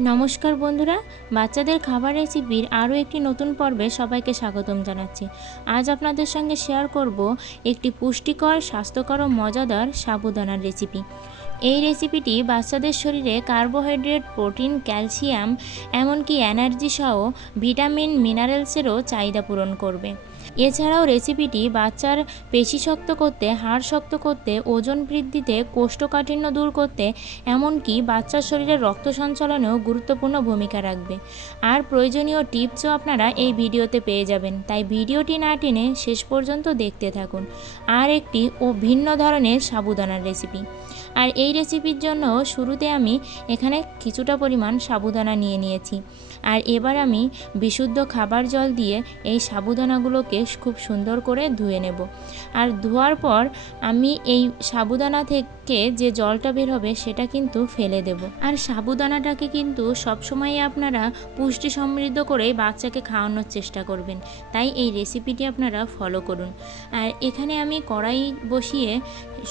নমস্কার বন্ধুরা, বাচ্চাদের খাবার রেসিপির আরও একটি নতুন পর্বে সবাইকে স্বাগতম জানাচ্ছি। আজ আপনাদের সঙ্গে শেয়ার করব একটি পুষ্টিকর, স্বাস্থ্যকর ও মজাদার সাবুদানার রেসিপি। এই রেসিপিটি বাচ্চাদের শরীরে কার্বোহাইড্রেট, প্রোটিন, ক্যালসিয়াম, এমনকি এনার্জি সহ ভিটামিন, মিনারেলসেরও চাহিদা পূরণ করবে। এছাড়াও রেসিপিটি বাচ্চার পেশি শক্ত করতে, হাড় শক্ত করতে, ওজন বৃদ্ধিতে, কোষ্ঠকাঠিন্য দূর করতে, এমনকি বাচ্চার শরীরে রক্ত সঞ্চালনেও গুরুত্বপূর্ণ ভূমিকা রাখবে। আর প্রয়োজনীয় টিপসও আপনারা এই ভিডিওতে পেয়ে যাবেন। তাই ভিডিওটি না টেনে শেষ পর্যন্ত দেখতে থাকুন। আর একটি ও ভিন্ন ধরনের সাবুদানার রেসিপি আর এই রেসিপির জন্য শুরুতে আমি এখানে কিছুটা পরিমাণ সাবুদানা নিয়ে নিয়েছি। আর এবার আমি বিশুদ্ধ খাবার জল দিয়ে এই সাবুদানাগুলোকে খুব সুন্দর করে ধুয়ে নেব। আর ধোয়ার পর আমি এই সাবুদানা থেকে যে জলটা বের হবে সেটা কিন্তু ফেলে দেব। আর সাবুদানাটাকে কিন্তু সবসময় আপনারা পুষ্টি সমৃদ্ধ করে বাচ্চাকে খাওয়ানোর চেষ্টা করবেন। তাই এই রেসিপিটি আপনারা ফলো করুন। আর এখানে আমি কড়াই বসিয়ে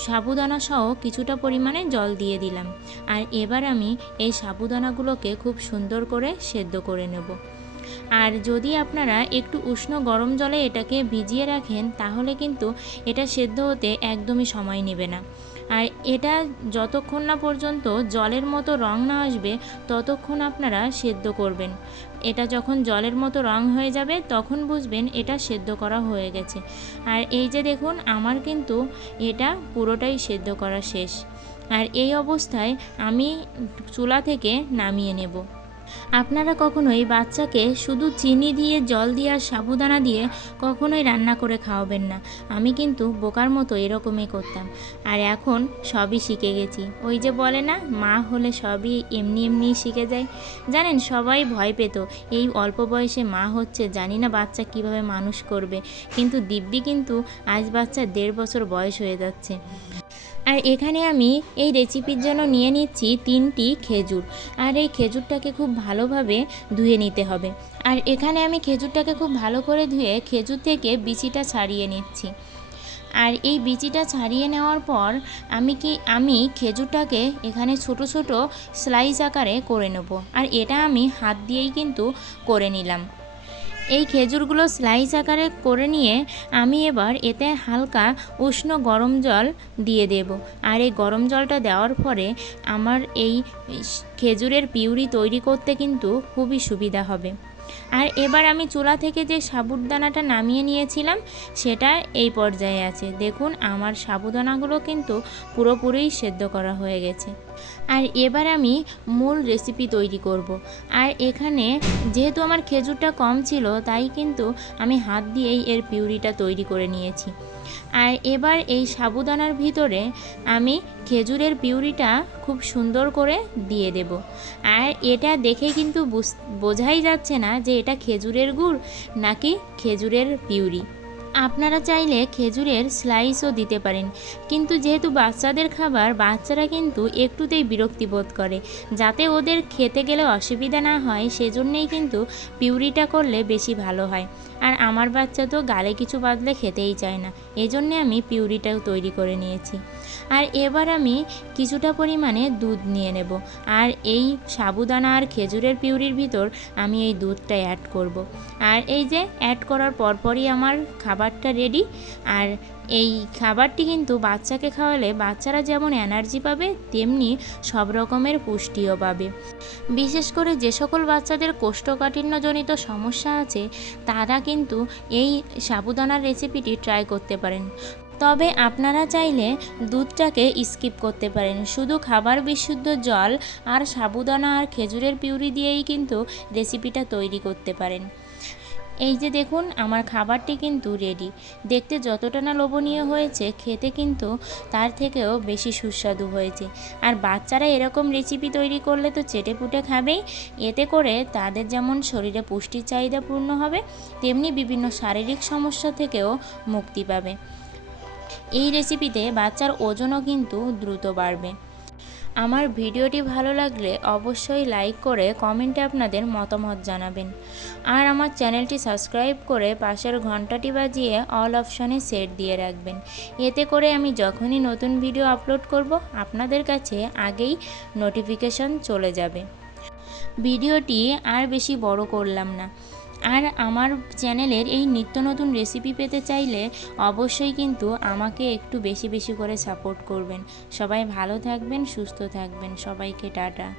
সাবুদানা সহ কিছুটা পরিমাণে জল দিয়ে দিলাম। আর এবার আমি এই সাবুদানাগুলোকে খুব সুন্দর করে সেদ্ধ করে নেব। আর যদি আপনারা একটু উষ্ণ গরম জলে এটাকে ভিজিয়ে রাখেন, তাহলে কিন্তু এটা সেদ্ধ হতে একদমই সময় নেবে না। আর এটা যতক্ষণ না পর্যন্ত জলের মতো রং না আসবে, ততক্ষণ আপনারা সেদ্ধ করবেন। এটা যখন জলের মতো রং হয়ে যাবে, তখন বুঝবেন এটা সেদ্ধ করা হয়ে গেছে। আর এই যে দেখুন, আমার কিন্তু এটা পুরোটাই সেদ্ধ করা শেষ। আর এই অবস্থায় আমি চুলা থেকে নামিয়ে নেব। আপনারা কখনোই বাচ্চাকে শুধু চিনি দিয়ে, জল দিয়ে আর সাবুদানা দিয়ে কখনোই রান্না করে খাওয়াবেন না। আমি কিন্তু বোকার মতো এরকমই করতাম। আর এখন সবই শিখে গেছি। ওই যে বলে না, মা হলে সবই এমনি এমনি শিখে যায়। জানেন, সবাই ভয় পেত। এই অল্প বয়সে মা হচ্ছে, জানি না বাচ্চা কীভাবে মানুষ করবে। কিন্তু দিব্যি কিন্তু আজ বাচ্চার দেড় বছর বয়স হয়ে যাচ্ছে। আর এখানে আমি এই রেসিপির জন্য নিয়ে নিচ্ছি তিনটি খেজুর। আর এই খেজুরটাকে খুব ভালোভাবে ধুয়ে নিতে হবে। আর এখানে আমি খেজুরটাকে খুব ভালো করে ধুয়ে খেজুর থেকে বিচিটা ছাড়িয়ে নিচ্ছি। আর এই বিচিটা ছাড়িয়ে নেওয়ার পর আমি কি, আমি খেজুরটাকে এখানে ছোট ছোট স্লাইস আকারে করে নেব। আর এটা আমি হাত দিয়েই কিন্তু করে নিলাম। এই খেজুরগুলো স্লাইস আকারে করে নিয়ে আমি এবার এতে হালকা উষ্ণ গরম জল দিয়ে দেব। আর এই গরম জলটা দেওয়ার পরে আমার এই খেজুরের পিউরি তৈরি করতে কিন্তু খুবই সুবিধা হবে। আর এবার আমি চুলা থেকে যে সাবুদানাটা নামিয়ে নিয়েছিলাম, সেটা এই পর্যায়ে আছে। দেখুন, আমার সাবুদানাগুলো কিন্তু পুরোপুরি সেদ্ধ করা হয়ে গেছে। আর এবার আমি মূল রেসিপি তৈরি করব। আর এখানে যেহেতু আমার খেজুরটা কম ছিল, তাই কিন্তু আমি হাত দিয়েই এর পিউরিটা তৈরি করে নিয়েছি। আর এবার এই সাবুদানার ভিতরে আমি খেজুরের পিউরিটা খুব সুন্দর করে দিয়ে দেব। আর এটা দেখে কিন্তু বোঝাই যাচ্ছে না যে এটা খেজুরের গুড় নাকি খেজুরের পিউরি। আপনারা চাইলে খেজুরের স্লাইসও দিতে পারেন। কিন্তু যেহেতু বাচ্চাদের খাবার, বাচ্চারা কিন্তু একটুতেই বিরক্তি বোধ করে। যাতে ওদের খেতে গেলে অসুবিধা না হয়, সেজন্যেই কিন্তু পিউরিটা করলে বেশি ভালো হয়। আর আমার বাচ্চা তো গালে কিছু বাদলে খেতেই চায় না। এজন্যে আমি পিউরিটাও তৈরি করে নিয়েছি। আর এবার আমি কিছুটা পরিমাণে দুধ নিয়ে নেব। আর এই সাবুদানা আর খেজুরের পিউরির ভিতর আমি এই দুধটা অ্যাড করব। আর এই যে অ্যাড করার পরপরই আমার খাবারটা রেডি আর এই খাবারটি কিন্তু বাচ্চাকে খাওয়ালে বাচ্চারা যেমন এনার্জি পাবে, তেমনি সব রকমের পুষ্টিও পাবে। বিশেষ করে যে সকল বাচ্চাদের কোষ্ঠকাঠিন্যজনিত সমস্যা আছে, তারা কিন্তু এই সাবুদানার রেসিপিটি ট্রাই করতে পারেন। তবে আপনারা চাইলে দুধটাকে স্কিপ করতে পারেন। শুধু খাবার বিশুদ্ধ জল আর সাবুদানা আর খেজুরের পিউরি দিয়েই কিন্তু রেসিপিটা তৈরি করতে পারেন। এই যে দেখুন, আমার খাবারটি কিন্তু রেডি দেখতে যতটা না লোভনীয় হয়েছে, খেতে কিন্তু তার থেকেও বেশি সুস্বাদু হয়েছে। আর বাচ্চারা এরকম রেসিপি তৈরি করলে তো চেটে পুটে খাবেই। এতে করে তাদের যেমন শরীরে পুষ্টির চাহিদা পূর্ণ হবে, তেমনি বিভিন্ন শারীরিক সমস্যা থেকেও মুক্তি পাবে। এই রেসিপিতে বাচ্চার ওজনও কিন্তু দ্রুত বাড়বে। আমার ভিডিওটি ভালো লাগলে অবশ্যই লাইক করে কমেন্টে আপনাদের মতামত জানাবেন। আর আমার চ্যানেলটি সাবস্ক্রাইব করে পাশের ঘন্টাটি বাজিয়ে অল অপশনে সেট দিয়ে রাখবেন। এতে করে আমি যখনই নতুন ভিডিও আপলোড করব, আপনাদের কাছে আগেই নোটিফিকেশন চলে যাবে। ভিডিওটি আর বেশি বড় করলাম না। আর আমার চ্যানেলের এই নিত্য নতুন রেসিপি পেতে চাইলে অবশ্যই কিন্তু আমাকে একটু বেশি বেশি করে সাপোর্ট করবেন। সবাই ভালো থাকবেন, সুস্থ থাকবেন। সবাইকে টাটা।